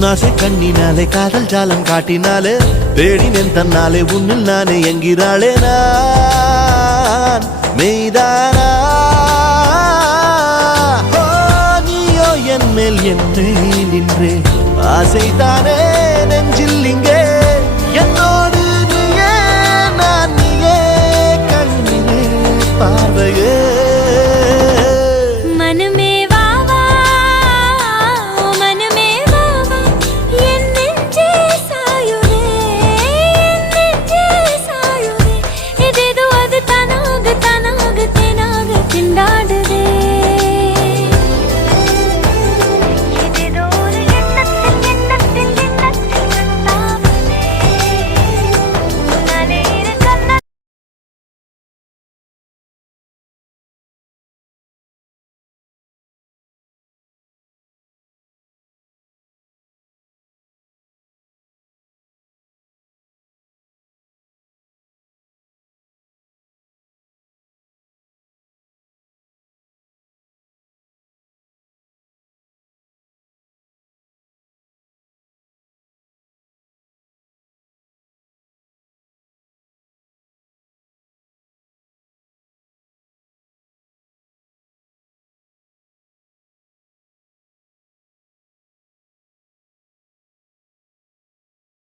உன்னாசை கண்ணினாலே காதல் ஜாலம் காட்டினாலே தேடினேன் தன்னாலே உன்னில் நானே என்கிறாளே நான் மெய்தானா நீயோ என் மேல் என்னே நின்றே ஆசைதானே